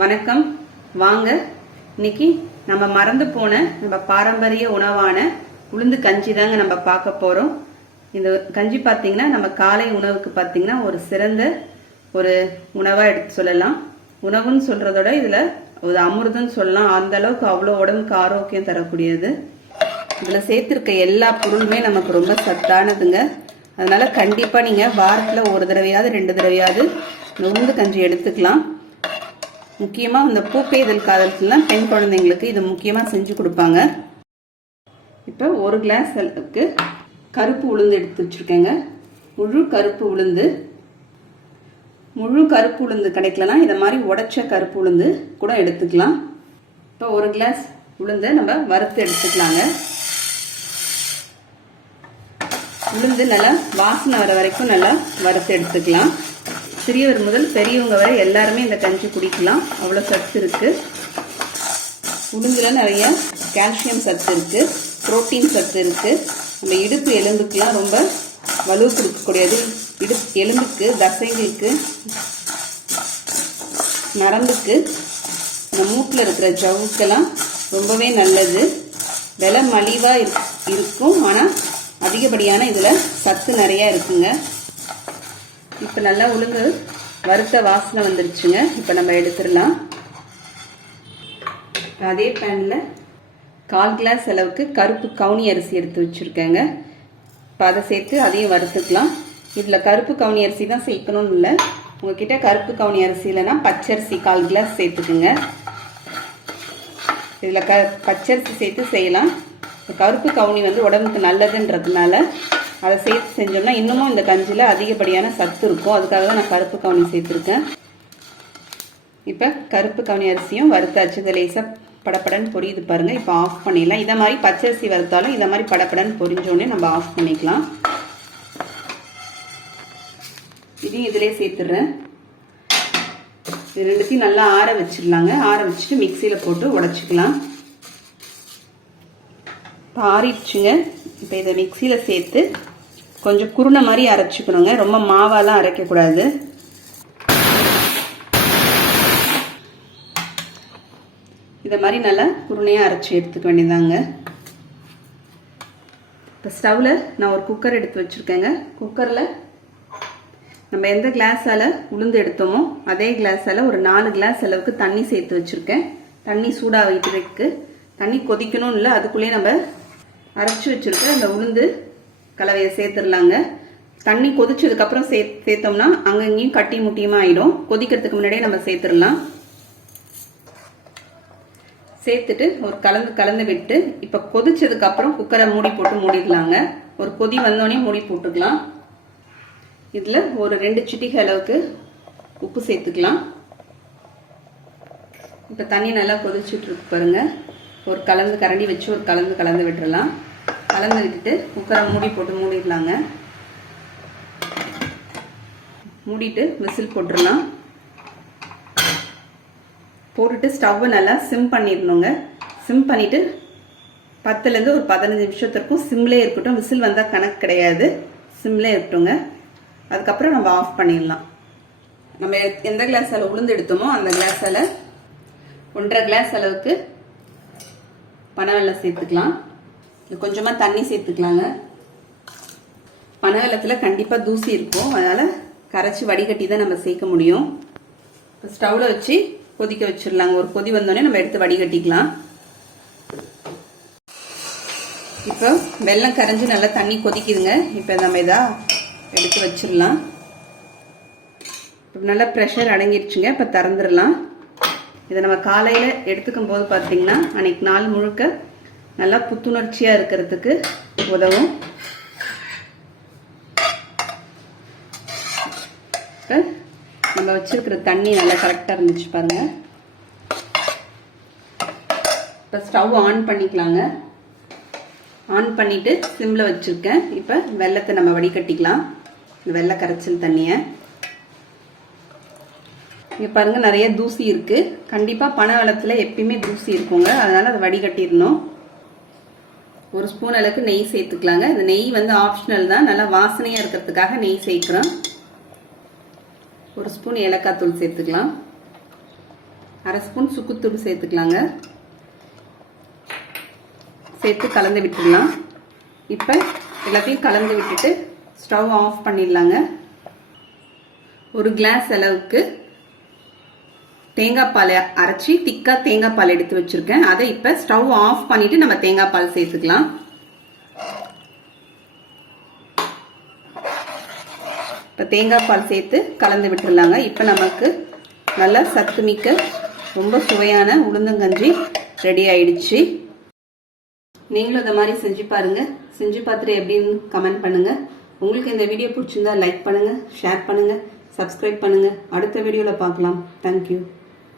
வணக்கம். வாங்க இன்னைக்கு நம்ம மறந்து போன நம்ம பாரம்பரிய உணவான உளுந்து கஞ்சி தாங்க நம்ம பார்க்க போறோம். இந்த கஞ்சி பார்த்தீங்கன்னா நம்ம காலை உணவுக்கு பார்த்தீங்கன்னா ஒரு சிறந்த ஒரு உணவா எடுத்து சொல்லலாம். உணவுன்னு சொல்றதோட இதுல ஒரு அமிர்தம்னு சொல்லலாம். அந்த அளவுக்கு அவ்வளோ உடம்புக்கு ஆரோக்கியம் தரக்கூடியது. இதுல சேர்த்திருக்க எல்லா பொருளுமே நமக்கு ரொம்ப சத்தானதுங்க. அதனால கண்டிப்பா நீங்க வாரத்துல ஒரு தடவையாவது 2 தடவையாவது இந்த உளுந்து கஞ்சி எடுத்துக்கலாம். முக்கியமா இந்த பூப்பெய்தல் காலத்துலாம் பெண் குழந்தைங்களுக்கு இது முக்கியமா செஞ்சு கொடுப்பாங்க. இப்போ 1 கிளாஸ் அளவுக்கு கருப்பு உளுந்து எடுத்து வச்சிருக்கேங்க. முழு கருப்பு உளுந்து கிடைக்கலனா இதை மாதிரி உடைச்ச கருப்பு உளுந்து கூட எடுத்துக்கலாம். இப்போ 1 கிளாஸ் உளுந்தை நம்ம வறுத்து எடுத்துக்கலாங்க. உளுந்து நல்லா வாசனை வர வரைக்கும் நல்லா வறுத்து எடுத்துக்கலாம். சிறியவர் முதல் பெரியவங்க வரை எல்லாருமே இந்த கஞ்சி குடிக்கலாம். அவ்வளோ சத்து இருக்கு. உளுந்துல நிறைய கால்சியம் சத்து இருக்கு, புரோட்டீன் சத்து இருக்கு. நம்ம இடுப்பு எலும்புக்கெல்லாம் ரொம்ப வலு கொடுக்கக்கூடியது. எலும்புக்கு, தசைகளுக்கு, நரம்புக்கு, இந்த மூட்டில் இருக்கிற ஜவுக்கெல்லாம் ரொம்பவே நல்லது. விலை மலிவாக இருக்கும், ஆனால் அதிகப்படியான இதில் சத்து நிறைய இருக்குங்க. இப்போ நல்லா உளுந்து வறுத்த வாசனை வந்துருச்சுங்க. இப்போ நம்ம எடுத்துடலாம். அதே பேனில் 1/4 கிளாஸ் அளவுக்கு கருப்பு கவுனி அரிசி எடுத்து வச்சுருக்கேங்க. இப்போ அதை சேர்த்து அதையும் வறுத்துக்கலாம். இதில் கருப்பு கவுனி அரிசி தான் சேர்க்கணும்னு இல்லை. உங்ககிட்ட கருப்பு கவுனி அரிசி இல்லைன்னா பச்சரிசி 1/4 கிளாஸ் சேர்த்துக்குங்க. இதில் பச்சரிசி சேர்த்து செய்யலாம். கருப்பு கவுனி உடம்புக்கு நல்லதுன்றதுனால அதை சேர்த்து செஞ்சோம்னா இன்னமும் இந்த கஞ்சியில் அதிகப்படியான சத்து இருக்கும். அதுக்காக தான் நான் கருப்பு கவுனி சேர்த்துருக்கேன். இப்போ கருப்பு கவுனி அரிசியும் வறுத்தாச்சு. இதை லேசாக படப்படன்னு பொரியுது பாருங்கள். இப்போ ஆஃப் பண்ணிடலாம். இதை மாதிரி பச்சரிசி வறுத்தாலும் இதை மாதிரி படப்படன்னு பொரிஞ்சோடனே நம்ம ஆஃப் பண்ணிக்கலாம். இதையும் இதிலே சேர்த்துடுறேன். இது ரெண்டுத்தையும் நல்லா ஆற வச்சிடலாங்க. ஆற வச்சுட்டு மிக்சியில் போட்டு உடச்சிக்கலாம். இப்போ ஆறிடுச்சுங்க. இப்போ இதை மிக்சியில் சேர்த்து கொஞ்சம் குருணை மாதிரி அரைச்சிக்கணுங்க. ரொம்ப மாவாலாம் அரைக்கக்கூடாது. இதை மாதிரி நல்லா குருணையாக அரைச்சி எடுத்துக்க வேண்டியதாங்க. இப்போ ஸ்டவ்வில் நான் ஒரு குக்கர் எடுத்து வச்சுருக்கேங்க. குக்கரில் நம்ம எந்த கிளாஸால் உளுந்து எடுத்தோமோ அதே கிளாஸால் ஒரு 4 கிளாஸ் அளவுக்கு தண்ணி சேர்த்து வச்சுருக்கேன். தண்ணி சூடாக வைக்கிறதுக்கு தண்ணி கொதிக்கணும் இல்லை, அதுக்குள்ளேயே நம்ம அரைச்சி வச்சுருக்க அந்த உளுந்து கலவையை சேர்த்துடலாங்க. தண்ணி கொதிச்சதுக்கப்புறம் சேர்த்தோம்னா அங்கங்கேயும் கட்டி முட்டியமாக ஆகிடும். கொதிக்கிறதுக்கு முன்னாடியே நம்ம சேர்த்துடலாம். சேர்த்துட்டு ஒரு கலந்து விட்டு இப்போ கொதிச்சதுக்கப்புறம் குக்கரை மூடி போட்டு மூடிடலாங்க. ஒரு கொதி வந்தோடனே மூடி போட்டுக்கலாம். இதில் ஒரு 2 சிட்டிகை அளவுக்கு உப்பு சேர்த்துக்கலாம். இப்போ தண்ணி நல்லா கொதிச்சுட்டு இருக்கு பாருங்க. ஒரு கரண்டி வச்சு ஒரு கலந்து விட்டுறலாம். கலந்து விட்டுட்டு குக்கரை மூடி போட்டு மூடிடலாங்க. மூடிட்டு விசில் போட்டுடலாம். போட்டுட்டு ஸ்டவ்வை நல்லா சிம் பண்ணிடணுங்க. சிம் பண்ணிட்டு 10லேருந்து ஒரு 15 நிமிஷத்திற்கும் சிம்லே இருக்கட்டும். விசில் வந்தால் கணக்கு கிடையாது, சிம்லே இருக்கட்டுங்க. அதுக்கப்புறம் நம்ம ஆஃப் பண்ணிடலாம். நம்ம எந்த கிளாஸால் உளுந்து எடுத்தோமோ அந்த கிளாஸால் 1.5 கிளாஸ் அளவுக்கு பனவெல்லம் சேர்த்துக்கலாம். கொஞ்சமாக தண்ணி சேர்த்துக்கலாங்க. பனவெல்லத்தில் கண்டிப்பாக தூசி இருக்கும், அதனால் கரைச்சி வடிகட்டி தான் நம்ம சேர்க்க முடியும். இப்போ ஸ்டவ்வில் வச்சு கொதிக்க வச்சிடலாங்க. ஒரு கொதி வந்தோடனே நம்ம எடுத்து வடிகட்டிக்கலாம். இப்போ வெல்லம் கரைஞ்சி நல்லா தண்ணி கொதிக்குதுங்க. இப்போ நம்ம இதை எடுத்து வச்சிடலாம். இப்போ நல்லா ப்ரெஷர் அடங்கிடுச்சுங்க. இப்போ திறந்துடலாம். இதை நம்ம காலையில் எடுத்துக்கும் போது பார்த்தீங்கன்னா அன்னைக்கு நாள் முழுக்க நல்லா புத்துணர்ச்சியாக இருக்கிறதுக்கு உதவும். நம்ம வச்சிருக்கிற தண்ணி நல்லா கரெக்டாக இருந்துச்சு பாருங்க. இப்போ ஸ்டவ் ஆன் பண்ணிக்கலாங்க. ஆன் பண்ணிட்டு சிம்மில் வச்சுருக்கேன். இப்போ வெல்லத்தை நம்ம வடிகட்டிக்கலாம். வெள்ளை கரைச்சல் தண்ணியை இங்கே பாருங்க, நிறைய தூசி இருக்கு. கண்டிப்பாக பனை வெல்லத்தில் எப்பயுமே தூசி இருக்குங்க. அதனால அதை வடிகட்டிடணும். ஒரு ஸ்பூன் அளவுக்கு நெய் சேர்த்துக்கலாங்க. இந்த நெய் ஆப்ஷனல் தான். நல்லா வாசனையாக இருக்கிறதுக்காக நெய் சேர்க்குறோம். ஒரு ஸ்பூன் ஏலக்காய் தூள் சேர்த்துக்கலாம். 1/2 ஸ்பூன் சுக்குத்தூள் சேர்த்துக்கலாங்க. சேர்த்து கலந்து விட்டுடலாம். இப்போ எல்லாத்தையும் கலந்து விட்டுட்டு ஸ்டவ் ஆஃப் பண்ணிடலாங்க. ஒரு கிளாஸ் அளவுக்கு தேங்காய் பால் அரைச்சி திக்காக தேங்காய் பால் எடுத்து வச்சுருக்கேன். அதை இப்போ ஸ்டவ் ஆஃப் பண்ணிவிட்டு நம்ம தேங்காய் பால் சேர்த்துக்கலாம். இப்போ தேங்காய் பால் சேர்த்து கலந்து விட்டுடலாங்க. இப்போ நமக்கு நல்லா சத்துமிக்க ரொம்ப சுவையான உளுந்தங்கஞ்சி ரெடி ஆயிடுச்சு. நீங்களும் இந்த மாதிரி செஞ்சு பாருங்க. செஞ்சு பார்த்துட்டு எப்படின்னு கமெண்ட் பண்ணுங்க. உங்களுக்கு இந்த வீடியோ பிடிச்சிருந்தா லைக் பண்ணுங்க, ஷேர் பண்ணுங்க, சப்ஸ்கிரைப் பண்ணுங்க. அடுத்த வீடியோவில் பார்க்கலாம். தேங்க்யூ.